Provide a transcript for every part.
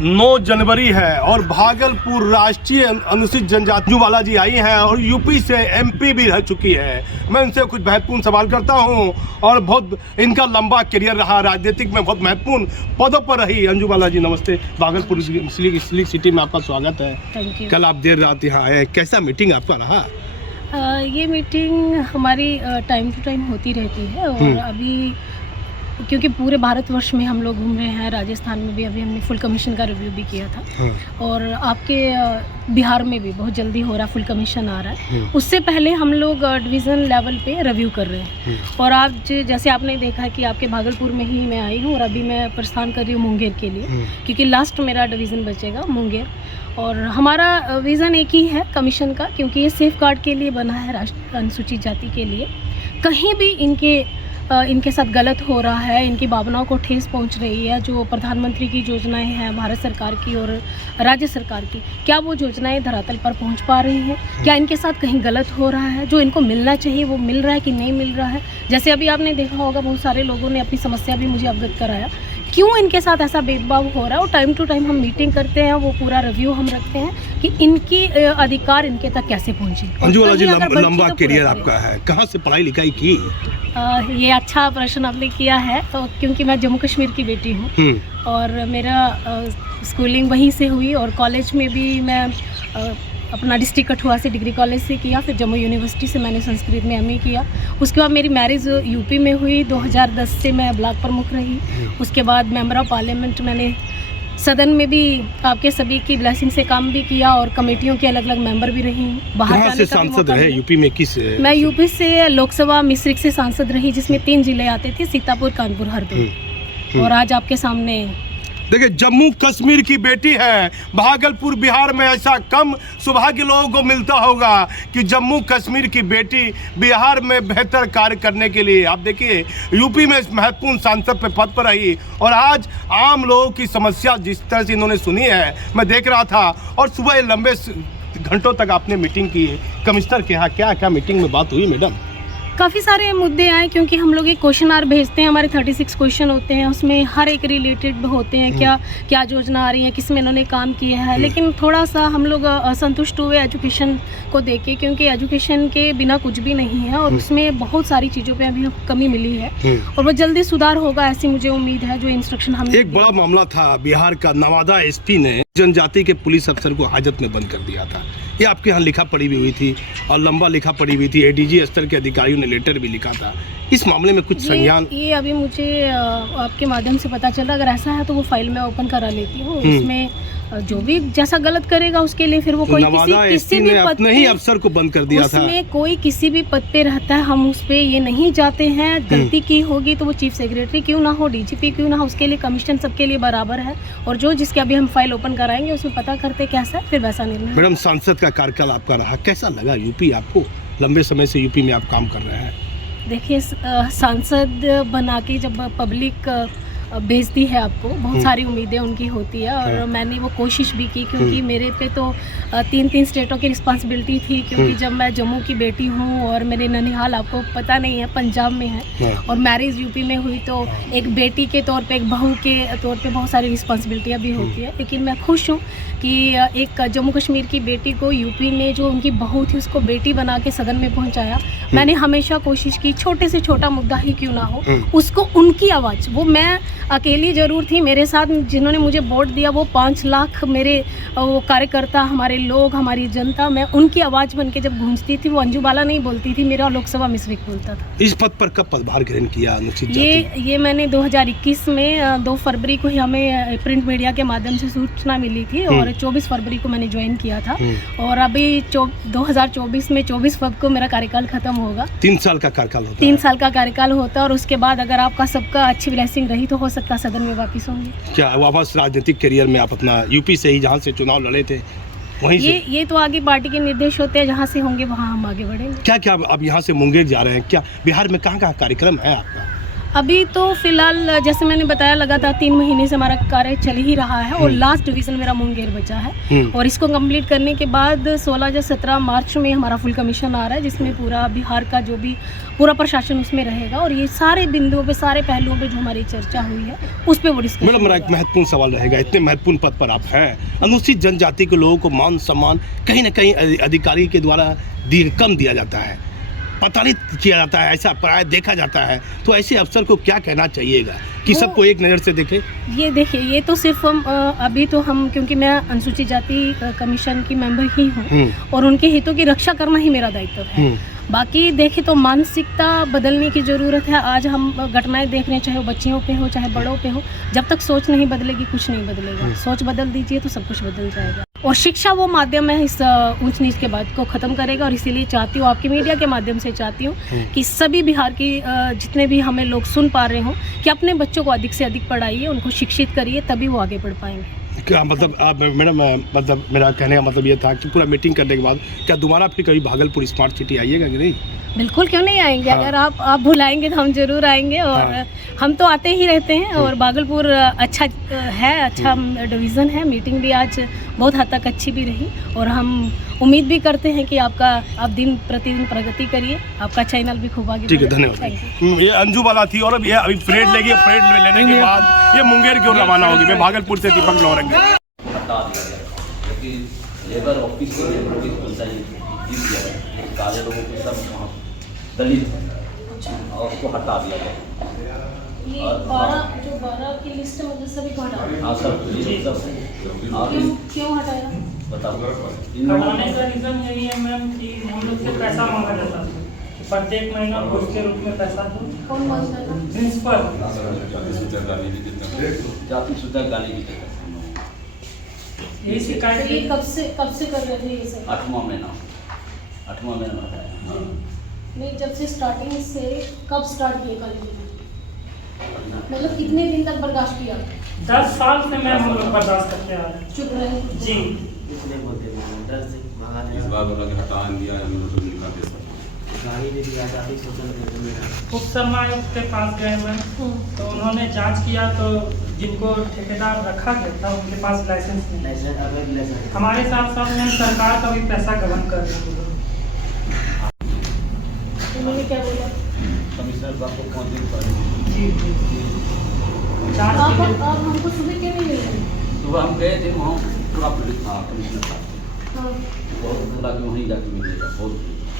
9 जनवरी है और भागलपुर राष्ट्रीय अनुसूचित जनजाति वाला जी आई हैं और यूपी से एमपी भी रह चुकी है। मैं उनसे कुछ महत्वपूर्ण सवाल करता हूं और बहुत इनका लंबा करियर रहा, राजनीतिक में बहुत महत्वपूर्ण पदों पर रही। अंजू बाला जी नमस्ते, भागलपुर सिल्क सिटी में आपका स्वागत है। Thank you. कल आप देर रात यहाँ आए, कैसा मीटिंग आपका रहा? ये मीटिंग हमारी टाइम टू टाइम होती रहती है और अभी क्योंकि पूरे भारतवर्ष में हम लोग घूम रहे हैं, राजस्थान में भी अभी हमने फुल कमीशन का रिव्यू भी किया था और आपके बिहार में भी बहुत जल्दी हो रहा है, फुल कमीशन आ रहा है। उससे पहले हम लोग डिवीज़न लेवल पे रिव्यू कर रहे हैं और आज जैसे आपने देखा कि आपके भागलपुर में ही मैं आई हूँ और अभी मैं प्रस्थान कर रही हूँ मुंगेर के लिए, क्योंकि लास्ट मेरा डिवीज़न बचेगा मुंगेर। और हमारा विज़न एक ही है कमीशन का, क्योंकि ये सेफ गार्ड के लिए बना है, अनुसूचित जाति के लिए। कहीं भी इनके साथ गलत हो रहा है, इनकी भावनाओं को ठेस पहुंच रही है, जो प्रधानमंत्री की योजनाएं हैं भारत सरकार की और राज्य सरकार की, क्या वो योजनाएं धरातल पर पहुंच पा रही हैं? क्या इनके साथ कहीं गलत हो रहा है? जो इनको मिलना चाहिए वो मिल रहा है कि नहीं मिल रहा है? जैसे अभी आपने देखा होगा बहुत सारे लोगों ने अपनी समस्या भी मुझे अवगत कराया, क्यों इनके साथ ऐसा भेदभाव हो रहा है। और टाइम टू टाइम हम मीटिंग करते हैं, वो पूरा रिव्यू हम रखते हैं कि इनकी अधिकार इनके तक कैसे पहुंचे। अंजू बाला जी लंबा करियर आपका है, कहाँ से पढ़ाई लिखाई की? ये अच्छा प्रश्न आपने किया है, तो क्योंकि मैं जम्मू कश्मीर की बेटी हूँ और मेरा स्कूलिंग वहीं से हुई और कॉलेज में भी मैं अपना डिस्ट्रिक्ट कठुआ से डिग्री कॉलेज से किया, फिर जम्मू यूनिवर्सिटी से मैंने संस्कृत में एमए किया। उसके बाद मेरी मैरिज यूपी में हुई, 2010 से मैं ब्लॉक प्रमुख रही। उसके बाद मेंबर ऑफ पार्लियामेंट, मैंने सदन में भी आपके सभी की ब्लेसिंग से काम भी किया और कमेटियों के अलग अलग मेंबर भी रही। बाहर जाने का भी मौका मिला। यूपी में किस? मैं यूपी से लोकसभा मिश्रिक से सांसद रही, जिसमें 3 जिले आते थे, सीतापुर, कानपुर, हरदोई। और आज आपके सामने देखिए, जम्मू कश्मीर की बेटी है, भागलपुर बिहार में ऐसा कम सौभाग्य लोगों को मिलता होगा कि जम्मू कश्मीर की बेटी बिहार में बेहतर कार्य करने के लिए, आप देखिए यूपी में महत्वपूर्ण सांसद पे पद पर रही और आज आम लोगों की समस्या जिस तरह से इन्होंने सुनी है, मैं देख रहा था। और सुबह लंबे घंटों तक आपने मीटिंग की कमिश्नर के यहाँ, क्या क्या मीटिंग में बात हुई मैडम? काफ़ी सारे मुद्दे आए, क्योंकि हम लोग एक क्वेश्चन आर भेजते हैं, हमारे 36 क्वेश्चन होते हैं, उसमें हर एक रिलेटेड होते हैं, क्या योजना आ रही है, किस में इन्होंने काम किया है। लेकिन थोड़ा सा हम लोग असंतुष्ट हुए एजुकेशन को देख के, क्योंकि एजुकेशन के बिना कुछ भी नहीं है और उसमें बहुत सारी चीज़ों पे अभी कमी मिली है और वो जल्दी सुधार होगा, ऐसी मुझे उम्मीद है। जो इंस्ट्रक्शन हम एक बड़ा मामला था, बिहार का नवादा एसपी ने जनजाति के पुलिस अफसर को हाजत में बंद कर दिया था। ये आपके यहाँ लिखा पढ़ी भी हुई थी और लंबा लिखा पढ़ी हुई थी, एडीजी स्तर के अधिकारियों ने लेटर भी लिखा था। इस मामले में कुछ संज्ञान? ये अभी मुझे आपके माध्यम से पता चला। अगर ऐसा है तो वो फाइल मैं ओपन करा लेती हूँ। उसमें जो भी जैसा गलत करेगा उसके लिए फिर वो कोई किसी भी पद पे, अफसर को बंद कर दिया था। उसमें कोई किसी भी पद पे रहता है, हम उस पे ये नहीं जाते हैं। गलती की होगी तो वो चीफ सेक्रेटरी क्यों ना हो, डीजीपी क्यों ना हो, उसके लिए कमीशन सबके लिए बराबर है। और जो जिसके अभी हम फाइल ओपन कराएंगे उसमें पता करते कैसा है, फिर वैसा निर्णय। मैडम, सांसद का कार्यकाल आपका रहा, कैसा लगा यूपी आपको? लंबे समय से यूपी में आप काम कर रहे हैं। देखिए, सांसद बना के जब पब्लिक भेजती है आपको, बहुत सारी उम्मीदें उनकी होती है और मैंने वो कोशिश भी की, क्योंकि मेरे पे तो 3 स्टेटों की रिस्पांसिबिलिटी थी। क्योंकि जब मैं जम्मू की बेटी हूँ और मेरे ननिहाल आपको पता नहीं है पंजाब में है और मैरिज यूपी में हुई, तो एक बेटी के तौर पे, एक बहू के तौर पे बहुत सारी रिस्पांसिबिलिटियाँ भी होती है। लेकिन मैं खुश हूँ कि एक जम्मू कश्मीर की बेटी को यूपी में जो उनकी बहू थी उसको बेटी बना के सदन में पहुँचाया। मैंने हमेशा कोशिश की, छोटे से छोटा मुद्दा ही क्यों ना हो, उसको उनकी आवाज़, वो मैं अकेली जरूर थी, मेरे साथ जिन्होंने मुझे वोट दिया वो 5 लाख मेरे वो कार्यकर्ता, हमारे लोग, हमारी जनता, मैं उनकी आवाज़ बन के जब गूंजती थी। वो अंजू बाला नहीं बोलती थी, मेरा लोकसभा मिश्रिक बोलता था। इस पद पर कब पदभार ग्रहण किया अनुसूचित जाति? ये मैंने 2021 में 2 फरवरी को ही हमें प्रिंट मीडिया के माध्यम से सूचना मिली थी और 24 फरवरी को मैंने ज्वाइन किया था और अभी 2024 में 24 फरवरी को मेरा कार्यकाल खत्म होगा। 3 साल का कार्यकाल होता है। 3 साल का कार्यकाल होता है और उसके बाद अगर आपका सबका अच्छी ब्लेसिंग रही तो हो सकता है सदन में वापस होंगे। क्या वापस राजनीतिक करियर में आप अपना यूपी से ही, जहाँ से चुनाव लड़े थे वहीं से? ये तो आगे पार्टी के निर्देश होते हैं, जहाँ से होंगे वहाँ हम आगे बढ़ेंगे। क्या क्या अब यहाँ से मुंगेर जा रहे हैं, क्या बिहार में कहाँ कार्यक्रम है आपका? अभी तो फिलहाल जैसे मैंने बताया लगातार 3 महीने से हमारा कार्य चल ही रहा है और लास्ट डिवीज़न मेरा मुंगेर बचा है और इसको कंप्लीट करने के बाद 16 या 17 मार्च में हमारा फुल कमीशन आ रहा है, जिसमें पूरा बिहार का जो भी पूरा प्रशासन उसमें रहेगा और ये सारे बिंदुओं पे, सारे पहलुओं पे जो हमारी चर्चा हुई है उस पर वो डिस्कशन। मैडम, मेरा एक महत्वपूर्ण सवाल रहेगा, इतने महत्वपूर्ण पद पर आप हैं, अनुसूचित जनजाति के लोगों को मान सम्मान कहीं ना कहीं अधिकारी के द्वारा कम दिया जाता है, प्रताड़ित किया जाता है, ऐसा प्राय देखा जाता है, तो ऐसे अफसर को क्या कहना चाहिएगा कि सबको एक नज़र से देखे? ये देखिए, ये तो सिर्फ हम अभी तो हम, क्योंकि मैं अनुसूचित जाति कमीशन की मेंबर ही हूँ और उनके हितों की रक्षा करना ही मेरा दायित्व है। बाकी देखें तो मानसिकता बदलने की ज़रूरत है। आज हम घटनाएं देख रहे हैं, चाहे वो बच्चियों पे हो चाहे बड़ों पे हो, जब तक सोच नहीं बदलेगी कुछ नहीं बदलेगा। सोच बदल दीजिए तो सब कुछ बदल जाएगा और शिक्षा वो माध्यम है इस ऊंच नीच के बात को ख़त्म करेगा और इसीलिए चाहती हूँ, आपकी मीडिया के माध्यम से चाहती हूँ कि सभी बिहार की जितने भी हमें लोग सुन पा रहे हों कि अपने बच्चों को अधिक से अधिक पढ़ाइए, उनको शिक्षित करिए, तभी वो आगे बढ़ पाएंगे। क्या मतलब मैडम, मतलब मेरा कहने का मतलब ये था कि पूरा मीटिंग करने के बाद क्या दोबारा फिर कभी भागलपुर स्मार्ट सिटी आइएगा कि नहीं? बिल्कुल, क्यों नहीं आएंगे। हाँ। अगर आप बुलाएंगे तो हम जरूर आएंगे और हाँ। हम तो आते ही रहते हैं और भागलपुर अच्छा है, अच्छा डिवीज़न है। मीटिंग भी आज बहुत हद तक अच्छी भी रही और हम उम्मीद भी करते हैं कि आप दिन प्रतिदिन प्रगति करिए, आपका चैनल भी खूब आगे। ठीक है, धन्यवाद। ये अंजू वाला थी और अब ये अभी परेड लेगी, परेड लेने के बाद ये मुंगेर की ओर रवाना होगी। मैं भागलपुर से दीपक लौरेंगे। लेबर ऑफिस से लेबर की पंचायत जीत गया, काले लोगों को सब दलित और उसको हटा दिया गया। ये 12 की लिस्ट में सभी को हटा दिया। हाँ, सब क्यों हटाया? बताओ। हटाने का रीज़न यही है मैम कि हम लोग से पैसा मांगा जाता था, प्रत्येक महीना घूस के रूप में पैसा दो। कौन मांगता था? प्रिंसिपल। जाति सूचक गाली की तरह ये शिकायत ये कब से कर रहे थे ये सब? 8वां महीना बताया। नहीं, जब से स्टार्टिंग से कब स्टार्ट किए काली, मतलब कितने दिन तक बर्दाश्त किया? 10 साल से मैम हम लोग बर्दाश्त करते आ रहे हैं। चुप रहे जी। इसलिए बोलते हैं डर से भागा इस बार वाला के हटा दिया, हम लोग निकाल दे सकते। गाड़ी भी दिया था, अभी सोचल के मेरा उप शर्मा आयुक्त के पास गए हुए तो उन्होंने जांच किया तो जिनको ठेकेदार रखा गया था उनके पास लाइसेंस नहीं। लाइसेंस अगर लाइसेंस हमारे साथ साथ में सरकार का भी पैसा गबन कर रहे हैं। उन्होंने क्या बोला? कमिश्नर साहब को 5 दिन पहले जी जांच आप के लिए हमको सुबह क्यों नहीं मिल रहे? सुबह हम गए थे, वहाँ पूरा पुलिस था, कमिश्नर साहब हाँ। बहुत बोला कि वहीं जाके मिलेगा। बहुत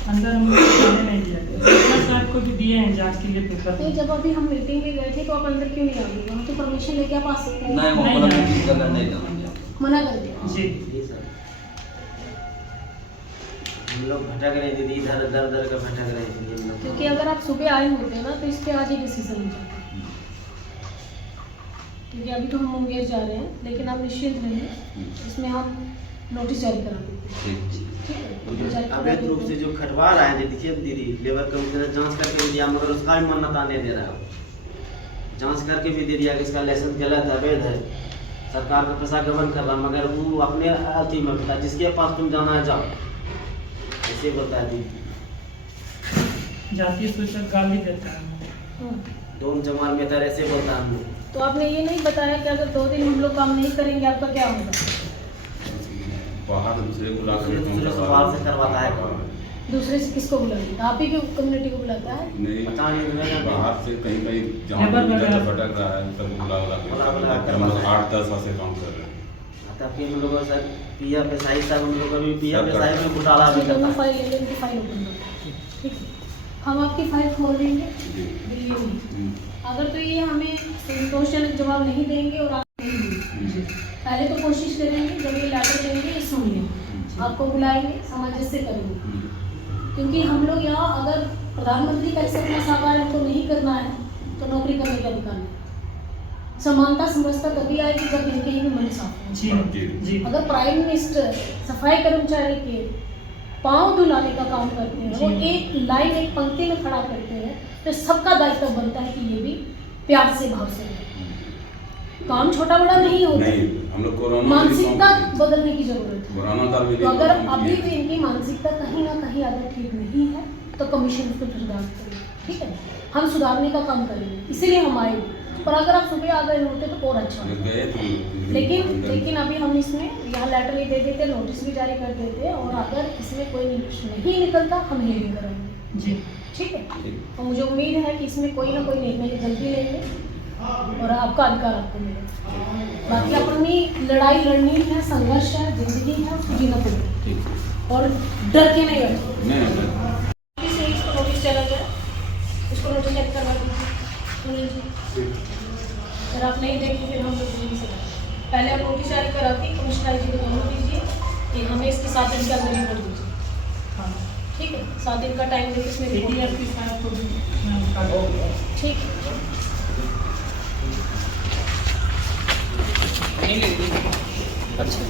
अंदर हम लोग जाने नहीं दिया। कमिश्नर साहब को भी दिए हैं जांच के लिए पेपर। नहीं, जब अभी हम मीटिंग में गए थे तो आप अंदर क्यों नहीं आ गए? वहाँ तो परमिशन लेके आप आ सकते हैं। नहीं, वहाँ बोला मीटिंग करना नहीं जाना। मना कर दिया। जी। हम लोग भटक रहे थे इधर दर का भटक रहे थे हम लोग। क्योंकि अगर आप सुबह आए होते ना तो इस पे आज ही डिसीजन हो जाता। क्योंकि अभी तो हम मुंगेर जा रहे हैं, लेकिन आप निश्चिंत रहिए, इसमें हम नोटिस जारी करा देते हैं। अवैध रूप से जो खटवा रहा है, देखिए दीदी, लेबर कमीशन जांच करके भी दिया मगर उसका भी मान्यता नहीं दे रहा है। जांच करके भी दे दिया कि इसका लाइसेंस गलत है, अवैध है, सरकार का पैसा गबन कर रहा, मगर वो अपने अथी में बता जिसके पास तुम जाना है जाओ, ऐसे बोलता है दीदी। जातीय सूचक गाली देता है। दोनों जमाल में तरह ऐसे बोलता है हम लोग। तो आपने ये नहीं बताया कि अगर 2 दिन हम लोग काम नहीं करेंगे आपका क्या होगा? बाहर दूसरे को दूसरे को बाहर से करवाता है। दूसरे से किसको बुलाएंगे? आप ही की कम्युनिटी को बुलाता है? नहीं, पता नहीं, बाहर से कहीं जहाँ वगैरह भटक रहा है सब बुला के हम लोग 8-10 साल से काम कर रहे हैं। ताकि हम लोगों से पिया पेशाई साहब, हम लोग अभी पिया पेशाई में घोटाला भी करता है। फाइल ले लेंगे, फाइल ओपन करो, ठीक है? हम आपकी फाइल खोल देंगे दिल्ली में। अगर तो ये हमें संतोषजनक जवाब नहीं देंगे और आप नहीं देंगे, पहले तो कोशिश करेंगे, जब ये लेटर देंगे ये सुन लेंगे, आपको बुलाएंगे, सामंजस्य करेंगे। क्योंकि हम लोग यहाँ अगर प्रधानमंत्री का ऐसा अपना साकार हमको नहीं करना है तो नौकरी करने का अधिकार नहीं। समानता समझता तभी आएगी जब इनके ही मन साफ हो। जी। अगर प्राइम मिनिस्टर सफाई कर्मचारी के पाँव धुलाने का काम करते हैं, वो एक लाइन एक पंक्ति में खड़ा करते हैं, तो सबका दायित्व बनता है कि ये भी प्यार से भाव से काम छोटा बड़ा नहीं होता। नहीं, हम लोग कोरोना मानसिकता बदलने की जरूरत है। कोरोना काल में तो अगर अभी भी इनकी मानसिकता कहीं ना कहीं अगर ठीक नहीं है तो कमीशन उसको बर्दाश्त करेगी। ठीक है, हम सुधारने का काम करेंगे, इसीलिए हम आए। पर अगर आप सुबह आ गए होते तो और अच्छा होता। गए थे लेकिन अभी हम इसमें यहाँ लेटर ही दे देते, नोटिस भी जारी कर देते, और अगर इसमें कोई नहीं निकलता हम हियरिंग कराएंगे जी, ठीक है। और मुझे उम्मीद है कि इसमें कोई ना कोई निर्णय जल्दी लेंगे और आपका अधिकार आपको मिलेगा। बाकी अपनी लड़ाई लड़नी है, संघर्ष है, जिंदगी है, उसको जीना पड़ेगा और डर के नहीं लड़ना। इसको नोटिस चला गया, इसको नोटिस चेक करवा दीजिए सुनील जी। अगर आप नहीं देंगे फिर हम लोग नहीं सकते। पहले आप नोटिस जारी कराती कमिश्नर जी को दोनों दीजिए कि हमें इसके 7 दिन के अंदर ही कर दीजिए। हाँ ठीक है, 7 दिन का टाइम देकर इसमें PDF की फाइल को भी मैं उसका ठीक है। अच्छा